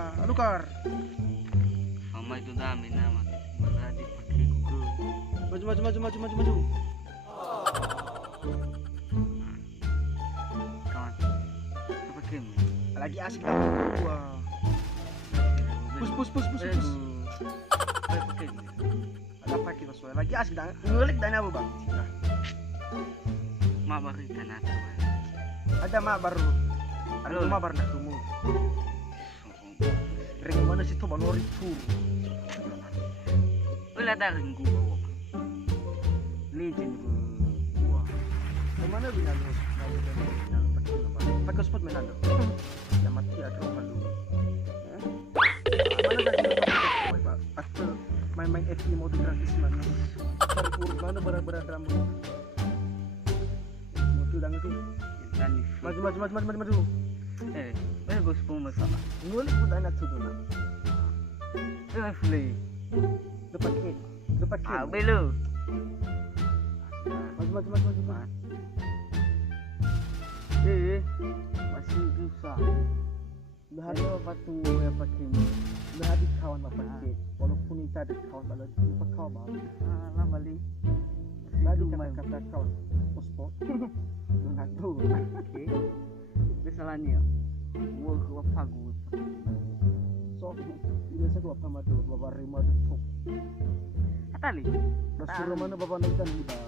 na. Alukar. Mama itu dami nama. Malah dipakai Google. Maju. Kawan. Apa kamu? Lagi asik dah gua. Pus. Apa kamu? Ada pakai sesuai. Lagi asik dah. Ngulik dah apa bang? Ma bakal ikan apa? Ada mak baru. Ada mak baru nak tunggu. Ring mana sih tu balori tu? Wala dah ringgu bawa. Legend gua. Mana bina lu? Pakai spot mana tu? Yang mati ada orang lu. Mana dah? Aku main FP mode gratis mana? Terpuruk mana berat rambut. Mode dah ngerti? Maju. Bagus pun masalah. Ngulik pun anak tu tu nak. Play. Dapat kek. Belum. Maju. Masih susah. Dah ada batu yang pakai ni. Dah ada kawan apa pakai. Walaupun itu ada kawan balas lupa kawan balas. Lah balik. Dah ada kata-kata kawan. Pospot. Nak tu. Okay. Biasanya gua bagus. So, biasa tu apa madu, bawa rima tu top. Atali. Nasuruh mana bawa nonton ni bah.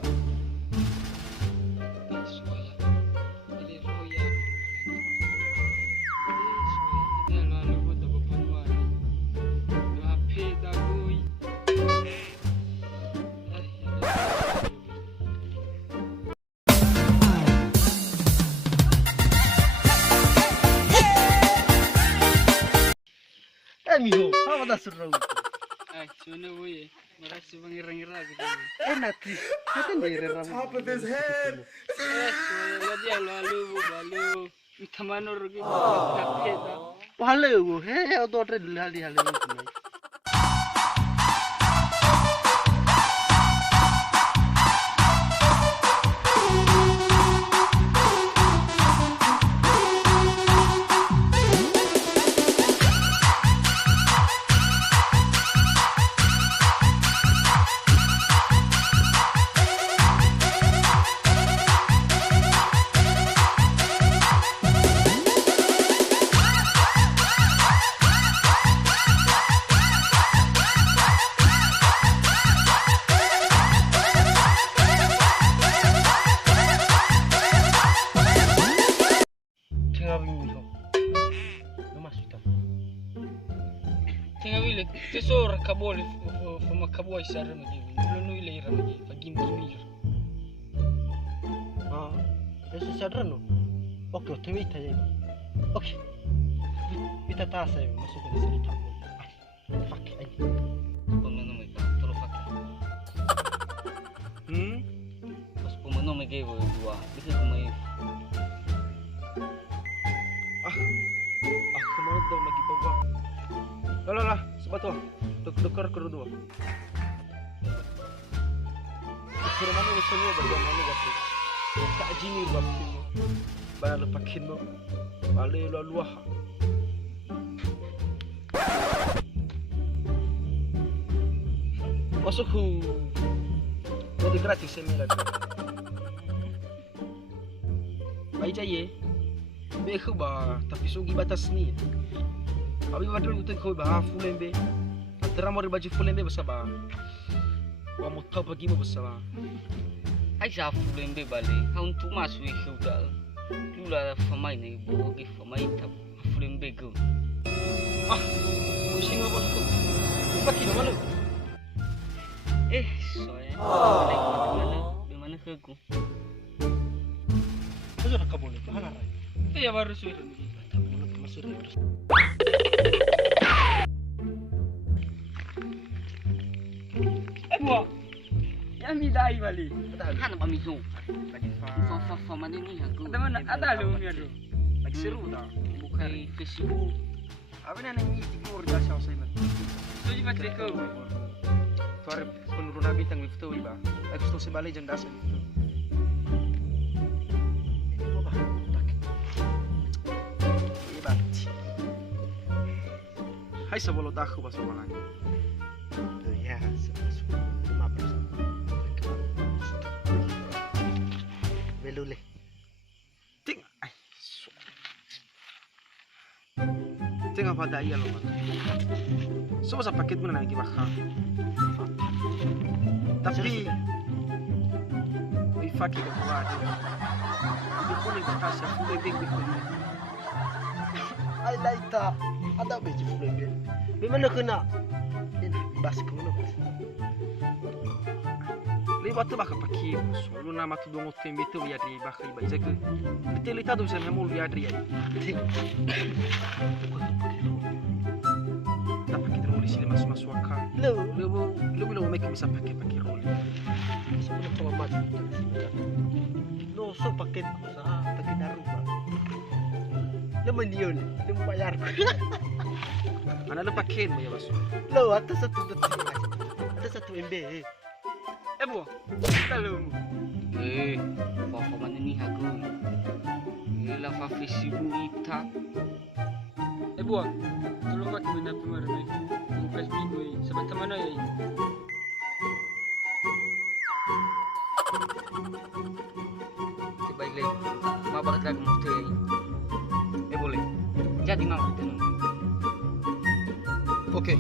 Miho, apa dah suruh? Cuma boy, merasa mengira-ngira gitu. Nanti, macam ni rera. Top of his head. Soalnya dia lalu. Kita mana rugi kita. Halo, tu ada hal. Tinga wile, tesoro kabole fuma kaboi sara magi. Lunu ile ira magi, pagim gimir. Eso sadar no. Oke, tu kita je. Oke. Kita tak saya masuk ke sini tak. Fuck aja. Pemenu mega, terus fuck. Pas pemenu mega dua, bisa kumai. Kemana tu lagi bawa? Lah, sebatu. Dokar kedua. Kira mana usulnya bagaimana waktu? Tak jini waktu. Bayar lepakin mo. Balik luah. Masuk hu. Jadi gratis semula. Baik je. Beku ba, tapi sugi batas ni. Abi batal utek kau bah full MB. Antara mau baju full MB besar bah. Wa mutab bagi mo besar bah. Ai sa fulembe bale, haun tu masuk ikut dah. Lula famai ni, bogi famai tak fulembe go. Pusing apa tu? Pakai nama lu. Soalnya. Mana ke aku? Kau nak kabul itu hal apa? Ya baru sudah ni. Tak boleh masuk terus. Buat. Yang midai balik. Kan apa miso? Lagi Fa mana ni aku? Ada lu ni ada. Lagi seru dah. Bukan Facebook. Apa ni yang ni tidur dah saya saya nak. Tujuh macam itu. Tuar penurunan bintang itu iba. Aku tu sebalik jendas itu. Hai sabolot aku pas malang. Ya, cuma bersama. Belule. Ting, ay. Ting apa daya lo man. So sa paket mo na lagi baka. Tapi ifaki ko ba din. Hindi ko ni baka sa full big ko. Ay laita. Ada beji fulenge. Bimana kena? Bas ko na bas. Libat tu baka paket. So lu na matudong tembe tu ya di baka iba izak. Betul itu sa memol ya di. Tak pakai roli sini masuk waka. Lu make bisa pakai roli. Sebelum selamat. No so paket ko sa paket daruba. Naman yun, yung bayar ko. Mana lu pakai mo ya basu. Lo, atas satu MB. Bu, lalu. Papa mana ni aku. Ila fa fisibu ita. Bu, tolong pakai mana pemain ni. Mukas minggu ni, sebab mana ya? Tiba ile mabar lagi mufti. Boleh. Jadi mau itu. Oke,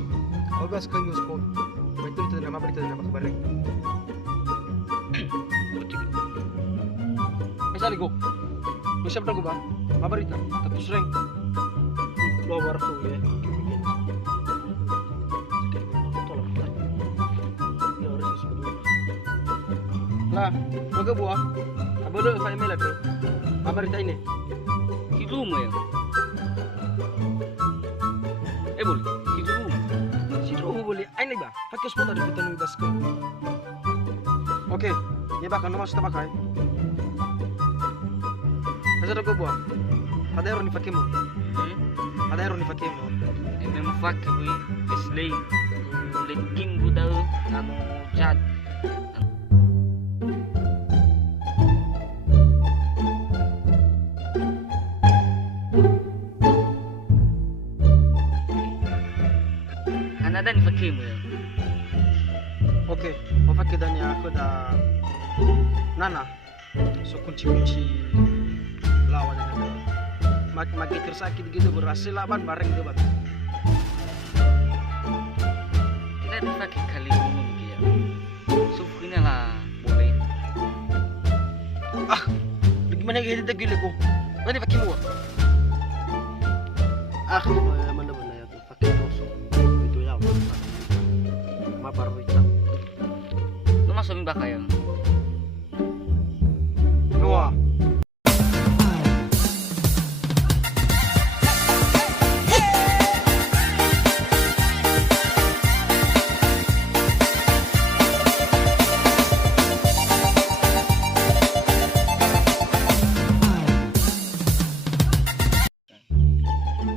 August kan news phone. Betul itu nama berita nama kabar. Misal go. Siapa tahu ba? Mabarita, tapos ring. Bawa warso ya. Tolong. Ya harus sebelum. Lah, naga buah. Abang fa email ada. Mabarita ini. Di rumah ya. Boleh. Di rumah. Si Roho boleh. Ini ba? Pakai spot ada kita nunggu basket. Oke, ya bakal nomor kita pakai. Masa naga buah. Ada yang dipakai mo. Ada yang dipakai mo. Memang fakir boy. Kesley. Leking budal nanu jad. Ada ni pakai mo. Oke, mau pakai dan ya aku dah Nana. So kunci lawan dengan makin tersakit gitu berhasil lawan bareng itu bang. Kita dipakai kali ngomong dia. Sufrinya lah boleh. Ah, bagaimana kita tegil ko? Mana pakai mo? Aku mana ya pakai doso. Itu ya. Mapar wita. Lu masuk mimba kaya. Dua.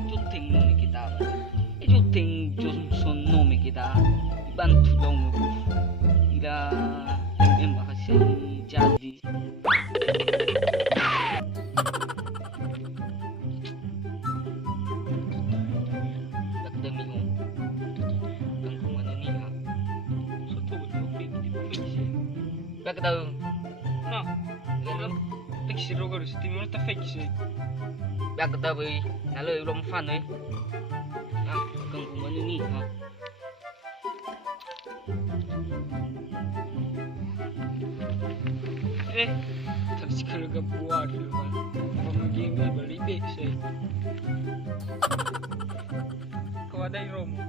Juting nome kita. Juting Johnson nome kita. Bantu dong bu. Ila makasih jadi. Dami mo. Ang kumana niya. So to Bakit daw? No, Ganun. fix rogo si timi mo ta fix. Bakit daw boy? Nalo ulong fan eh. Ang kumana niya. Tapi kalau gak buat kan, game balik saya. Kau ada Romo?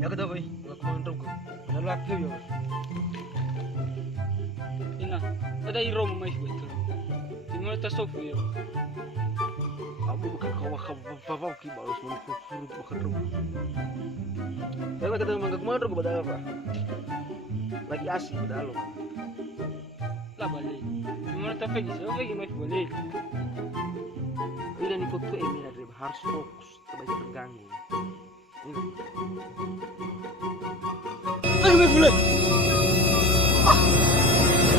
Ya kita boy, gak kemana Romo? Lalu aku yo. Ina, ada Romo mais buat tu. Di mana tas sofu yo? Aku bukan kau ki baru semua furu bukan Romo. Kalau kita memang gak kemana Romo pada apa? Lagi asik pada lo. Lah balik. Gimana tapi bisa lagi mais boleh. Bila ni foto Emil ada harus fokus, terbaik terganggu. Ayo boleh.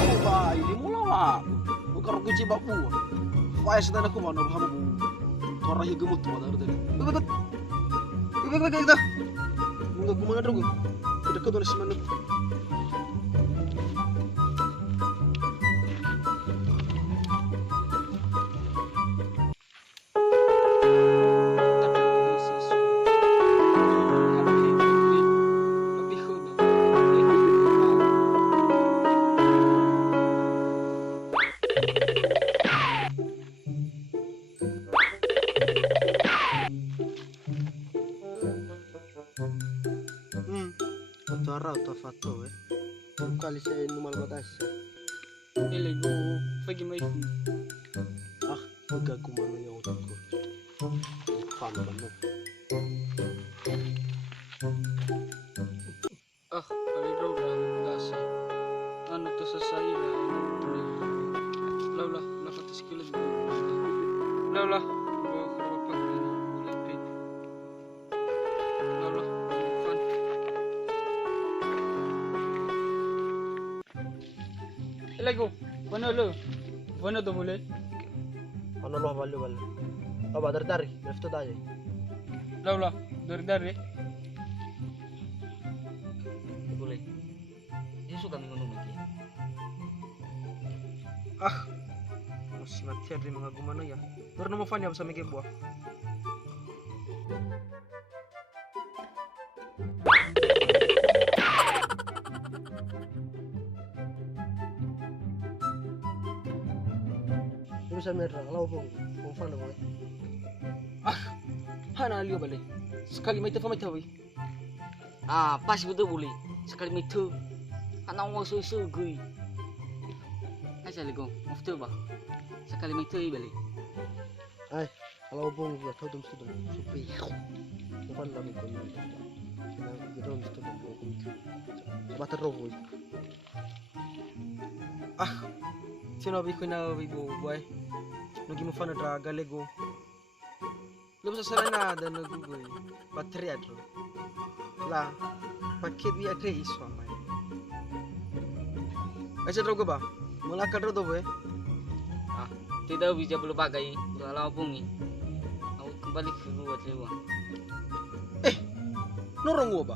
Oh baik, ini mula bukan kunci bapu. Wah, sedang aku mau nambah kamu. Torah yang gemuk tuh ada tadi. Bebet. Baik kita. Enggak gumana dong. Kita ke si mana. Utara atau fato kali saya numal batas Lego, pagi mai. enggak gumana yang otakku fan banget Kali bro dah kasi. Ano to sa sayo na. Lawla, nafatis kilid. Lawla, bawa ko pag ulipit. Lawla, fun. Lego, Wano to muli? ano loh balik dari left aja Lawla, dari. Boleh. Ini suka minum lagi. masih mati dari mga gumana ya baru namo fan ya sa may buah bisa merah kalau mau fan mo Hana liyo balik. Sekali may tafa may tawi. Pas betul boleh. Sekali itu. Anak mau susu gui. Aja Lego, mufti ba? Sekali may tawi balik. ay kalau bong ya tahu dum student supi mo fan lang ko ni kita dum student ko bater robo sinabi ko na wibo boy nagi mo fan na galego Lebo sa sana na nagugoy baterya dro la paket biya kay iswa may ay sa drogo ba mula ka dro do boy Tidak bisa belum pakai. Kalau pungi. Aku kembali ke gua lewa. norong mo ba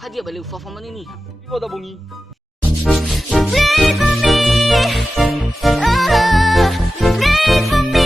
Hadiah balik fafa man ini. ibo da bungi Play for me, oh, play for me.